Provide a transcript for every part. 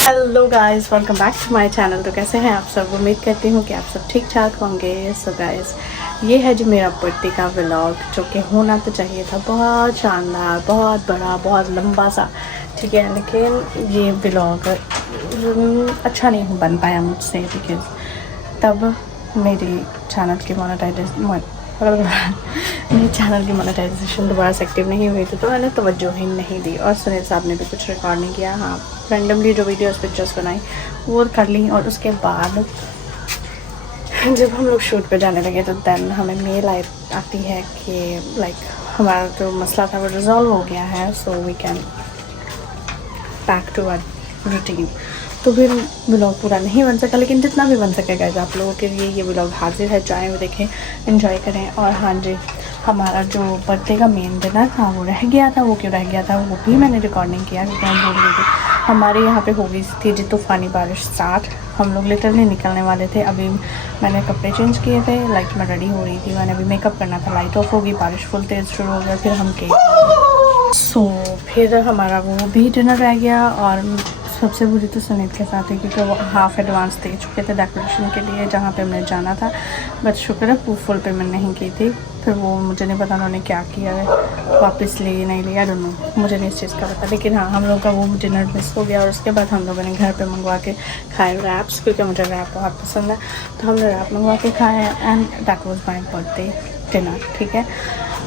Hello guys, welcome back to my channel. तो कैसे हैं आप सब? उम्मीद करती हूँ कि आप सब ठीक ठाक होंगे। सो गाइस, ये है जो मेरा बर्थडे का व्लॉग, जो कि होना तो चाहिए था बहुत शानदार, बहुत बड़ा, बहुत लंबा सा, ठीक है। लेकिन ये व्लॉग अच्छा नहीं बन पाया मुझसे, बिकॉज तब मेरी चैनल की मोनेटाइजेशन दोबारा से एक्टिव नहीं हुई थी, तो मैंने तवज्जो ही नहीं दी। और सुनील साहब ने भी कुछ रिकॉर्ड नहीं किया। हाँ, रैंडमली जो वीडियोस पिक्चर्स बनाई वो कर ली। और उसके बाद जब हम लोग शूट पे जाने लगे तो देन हमें मेल आती है कि लाइक हमारा जो मसला था वो रिजॉल्व हो गया है, so we can back to our routine. तो फिर व्लॉग पूरा नहीं बन सका, लेकिन जितना भी बन सकेगा आप लोगों के लिए ये व्लॉग हाजिर है। जाएँ, देखें, एंजॉय करें। और हाँ जी, हमारा जो बर्थडे का मेन डिनर था वो रह गया था। वो क्यों रह गया था वो भी मैंने रिकॉर्ड नहीं किया, क्योंकि मैं भूल गई थी। हमारे यहाँ पे हो गई थी जी तूफ़ानी बारिश स्टार्ट। हम लोग लिटरली निकलने वाले थे। अभी मैंने कपड़े चेंज किए थे, लाइक मैं रेडी हो रही थी, मैंने अभी मेकअप करना था। लाइट ऑफ होगी, बारिश फुल तेज़ शुरू हो गया, फिर हम फिर हमारा वो भी डिनर रह गया। और सबसे बुरी तो सुनील के साथ है, क्योंकि वो हाफ़ एडवांस दे चुके थे डेकोरेशन के लिए जहाँ पे हमने जाना था, बट शुक्र है फुल पेमेंट नहीं की थी। फिर वो मुझे नहीं पता उन्होंने क्या किया है, वापस लिए नहीं लिया, डोंट नो, मुझे नहीं इस चीज़ का पता। लेकिन हाँ, हम लोग का वो डिनर मिस हो गया। और उसके बाद हम लोगों ने घर पे मंगवा के खाए रैप्स, क्योंकि मुझे रैप बहुत पसंद है। तो हमने रैप मंगवा के खाए and that was my birthday dinner, ठीक है।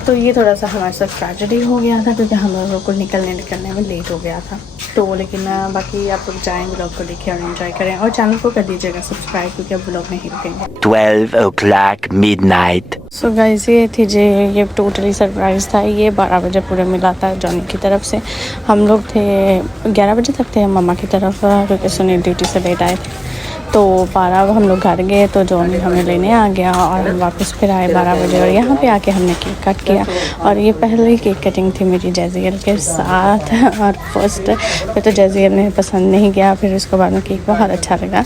तो ये थोड़ा सा हमारे साथ ट्रेजेडी हो गया था, क्योंकि हम लोगों को निकलने में लेट हो गया था। तो लेकिन बाकी आप लोग जाएँ, व्लॉग को देखिए और एंजॉय करें। और चैनल को कर दीजिएगा सब्सक्राइब, क्योंकि अब व्लॉग नहीं रुकेंगे। 12 o'clock midnight। सो गाइस, ये थी जी, ये टोटली सरप्राइज़ था। ये 12 बजे पूरे मिला था जॉनी की तरफ से। हम लोग थे 11 बजे तक थे मम्मा की तरफ, क्योंकि सुनील ड्यूटी से लेट आए थे। तो 12 हम लोग घर गए, तो जॉनी हमें लेने आ गया और हम वापस फिर आए 12 बजे। और यहाँ पे आके हमने केक कट किया। और ये पहली केक कटिंग थी मेरी जैजियल के साथ। और फर्स्ट पे तो जैजियल ने पसंद नहीं किया, फिर उसके बाद में केक बहुत अच्छा लगा।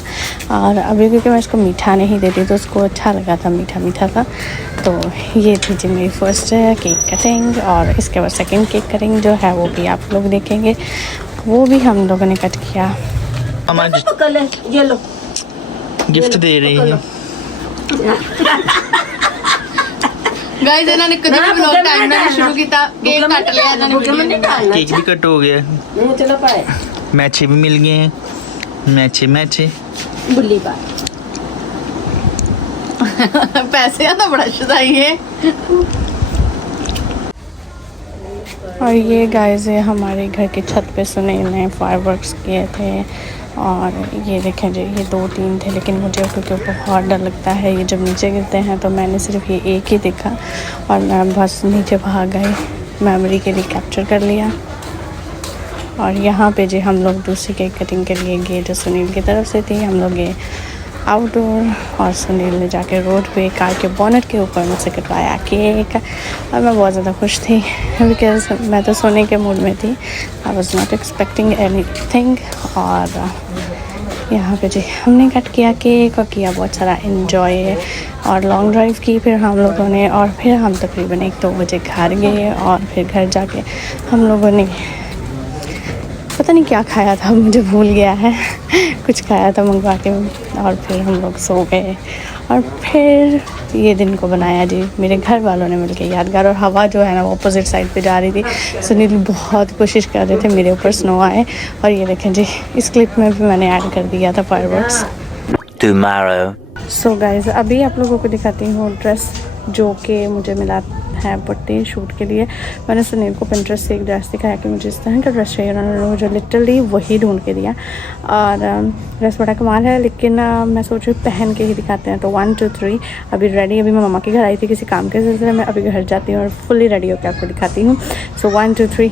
और अभी क्योंकि मैं इसको मीठा नहीं देती, तो उसको अच्छा लगा था, मीठा मीठा था। तो ये थी जी मेरी फर्स्ट केक कटिंग। और इसके बाद सेकंड केक कटिंग जो है वो भी आप लोग देखेंगे, वो भी हम लोगों ने कट किया। गिफ्ट दे रही है गाइस, इन्होंने कभी भी व्लॉग टाइम में शुरू किया, केक काट लिया इन्होंने, केक भी कट हो गया, मैचे भी मिल गए हैं, मैचे बुल्ली बात पैसे तो बड़ा शुदाई है। और ये गाइस, ये हमारे घर की छत पे सुनील ने फायरवर्क्स किए थे। और ये देखें जी, ये 2-3 थे, लेकिन मुझे क्योंकि बहुत डर लगता है ये जब नीचे गिरते हैं, तो मैंने सिर्फ ये एक ही देखा और मैं बस नीचे भाग गई, मेमोरी के लिए कैप्चर कर लिया। और यहाँ पे जी हम लोग दूसरी केक कटिंग के लिए गए, जो सुनील की तरफ से थी। हम लोग गए आउटडोर और सुनील ने जाके रोड पे कार के बोनेट के ऊपर मुझसे कटवाया केक। और मैं बहुत ज़्यादा खुश थी, बिकॉज मैं तो सोने के मूड में थी। I was not expecting anything. और यहाँ पे जी हमने कट किया केक और किया बहुत सारा इन्जॉय और लॉन्ग ड्राइव की फिर हम लोगों ने। और फिर हम तकरीबन 1-2 बजे घर गए। और फिर घर जाके हम लोगों ने पता नहीं क्या खाया था, मुझे भूल गया है कुछ खाया था मंगवा के। और फिर हम लोग सो गए। और फिर ये दिन को बनाया जी मेरे घर वालों ने मिलकर यादगार। और हवा जो है ना वो अपोजिट साइड पे जा रही थी। सुनील बहुत कोशिश कर रहे थे मेरे ऊपर स्नो आए। और ये देखें जी, इस क्लिप में भी मैंने ऐड कर दिया था फायरवर्क्स। tomorrow। सो गाइस, अभी आप लोगों को दिखाती हूँ ड्रेस जो कि मुझे मिला है बर्थडे शूट के लिए। मैंने सुनील को पिंटरेस्ट से एक ड्रेस दिखाया कि मुझे इस तरह का ड्रेस चाहिए, उन्होंने मुझे लिटरली वही ढूंढ के दिया। और ड्रेस बड़ा कमाल है, लेकिन मैं सोच रही पहन के ही दिखाते हैं। तो 1 2 3 अभी रेडी। अभी मैं मम्मा के घर आई थी किसी काम के सिलसिले में, अभी घर जाती हूँ और फुल्ली रेडी होकर आपको दिखाती हूँ। सो 1 2 3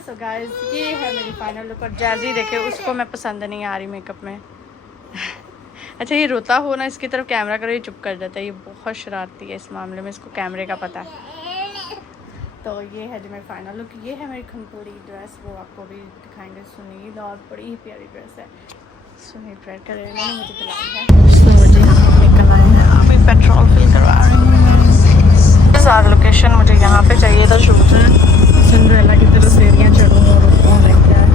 सो गाइस, ये है मेरी फाइनल लुक। और जैजी देखे, उसको मैं पसंद नहीं आ रही मेकअप में। अच्छा, ये रोता हो ना, इसकी तरफ कैमरा करो, ये चुप कर जाता है। ये बहुत शरारती है इस मामले में, इसको कैमरे का पता है। तो ये है जो मेरी फाइनल लुक। ये है मेरी कंप्लीट ड्रेस, वो आपको भी दिखाएंगे सुनील। और बड़ी ही प्यारी ड्रेस है, सुनील ट्राई कर रहे हैं, मुझे दिलाई है। तो जी हम निकल आए हैं, अभी पेट्रोल फिल करवा रहे हैं। सारा लोकेशन मुझे यहाँ पे चाहिए था शूट। सिंड्रेला की तरह सीढ़ियाँ चढ़ूँ और फोन लेके आए।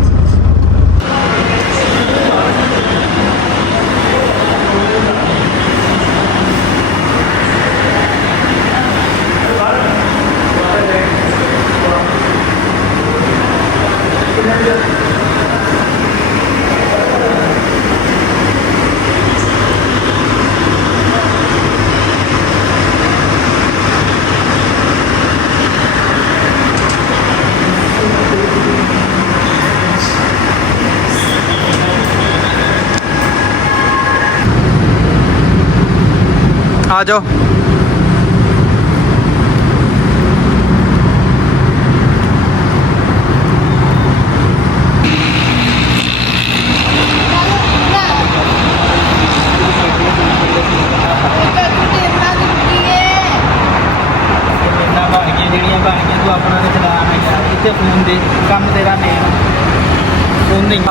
आ जाओ। तू अपना तो चलाना यार, इतने फोन दे कम तेरा नहीं फोन नहीं।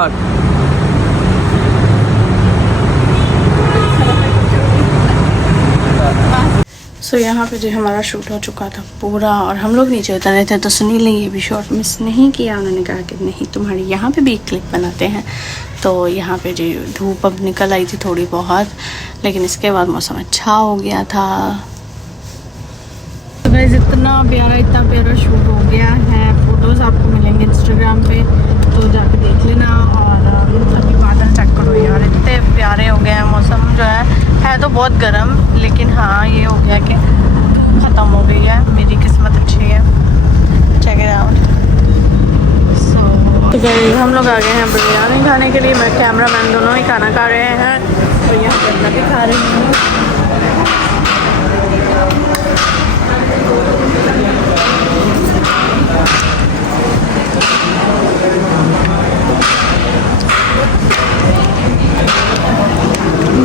सो यहाँ पे जो हमारा शूट हो चुका था पूरा, और हम लोग नीचे उतर रहे थे तो सुनील ने ये भी शॉट मिस नहीं किया। उन्होंने कहा कि नहीं तुम्हारी यहाँ पे भी एक क्लिप बनाते हैं। तो यहाँ पे जो धूप अब निकल आई थी थोड़ी बहुत, लेकिन इसके बाद मौसम अच्छा हो गया था। तो गाइस इतना प्यारा शूट हो गया है। फ़ोटोज़ आपको मिलेंगे इंस्टाग्राम पे, तो जाके देख लेना। और अभी बादल चेक करो यार, इतने प्यारे हो गए हैं। मौसम जो है तो बहुत गर्म, लेकिन हाँ ये हो गया कि ख़त्म हो गई है। मेरी किस्मत अच्छी है। Check it out. तो गाइस हम लोग आ गए हैं बिरयानी खाने के लिए। मैं कैमरा मैन दोनों ही खाना खा रहे हैं, और यहाँ पर मैं भी खा रही हूँ।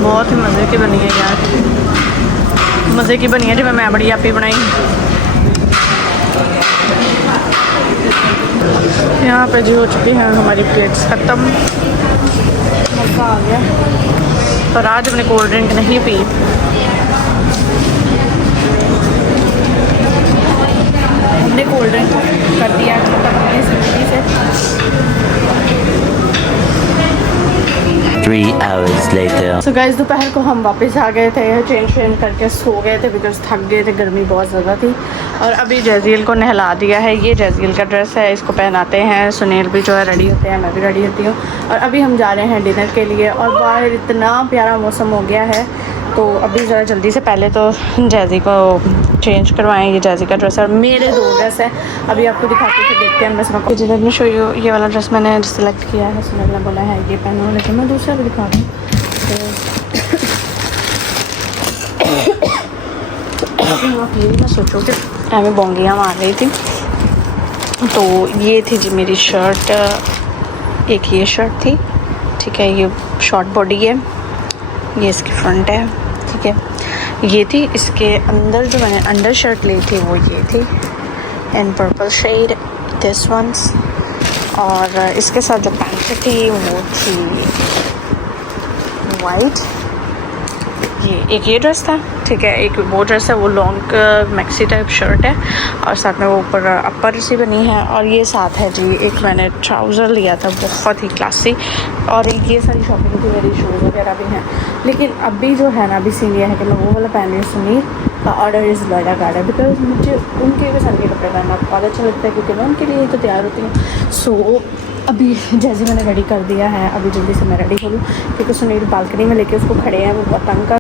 बहुत ही मज़े की बनी है यार, मज़े की बनी है जी। मैं बड़ी आपी बनाई। यहाँ पे जी हो चुकी हैं हमारी प्लेट्स ख़त्म। मज़ा आ गया। पर आज हमने कोल्ड ड्रिंक नहीं पी। हमने कोल्ड ड्रिंक कर दिया खत्म अपनी ज़िंदगी से। 3 hours later. सो गाइस दोपहर को हम वापस आ गए थे, चेंज करके सो गए थे बिकॉज थक गए थे, गर्मी बहुत ज़्यादा थी। और अभी जैज़ियल को नहला दिया है। ये जैज़ियल का ड्रेस है, इसको पहनाते हैं। सुनील भी जो है रेडी होते हैं, मैं भी रेडी होती हूँ। और अभी हम जा रहे हैं डिनर के लिए, और बाहर इतना प्यारा मौसम हो गया है। तो अभी ज़रा जल्दी से पहले तो जैज़ी को चेंज करवाएं। ये जैज़ी का ड्रेस है और मेरे 2 ड्रेस है। अभी आपको दिखाते थे, देखते हैं। बस मैं जिधर में शो यू ये वाला ड्रेस मैंने सेलेक्ट किया है। सुनील ने बोला है ये पहनो, लेकिन मैं दूसरा भी दिखा दूँ। मैं सोचूँ कि मैं बोंगियाँ मार रही थी। तो ये थी जी मेरी शर्ट, एक ये शर्ट थी, ठीक है। ये शॉर्ट बॉडी है, ये इसकी फ्रंट है, ठीक है। ये थी, इसके अंदर जो मैंने अंडर शर्ट ली थी वो ये थी in purple shade, this ones. और इसके साथ जो पैंट थी वो थी वाइट। ये ड्रेस था, ठीक है। एक वो ड्रेस है, वो लॉन्ग मैक्सी टाइप शर्ट है, और साथ में वो ऊपर अपर सी बनी है। और ये साथ है जी एक मैंने ट्राउज़र लिया था, बहुत ही क्लासी। और ये सारी शॉपिंग थी, मेरी शूज़ वगैरह भी हैं। लेकिन अभी जो है ना, अभी सीन ये है कि मैं वो वाला पहन रही हूँ। सुनील का ऑर्डर इज़ नोएडा कार्ड है, बिकॉज मुझे उनके पसंद के कपड़े पहनना बहुत अच्छा लगता है, क्योंकि मैं उनके लिए ही तो तैयार होती हूँ। सो अभी जैसे मैंने रेडी कर दिया है, अभी जल्दी से मैं रेडी हो लूँ, क्योंकि सुनील बालकनी में लेके उसको खड़े हैं, वो बहुत तंग कर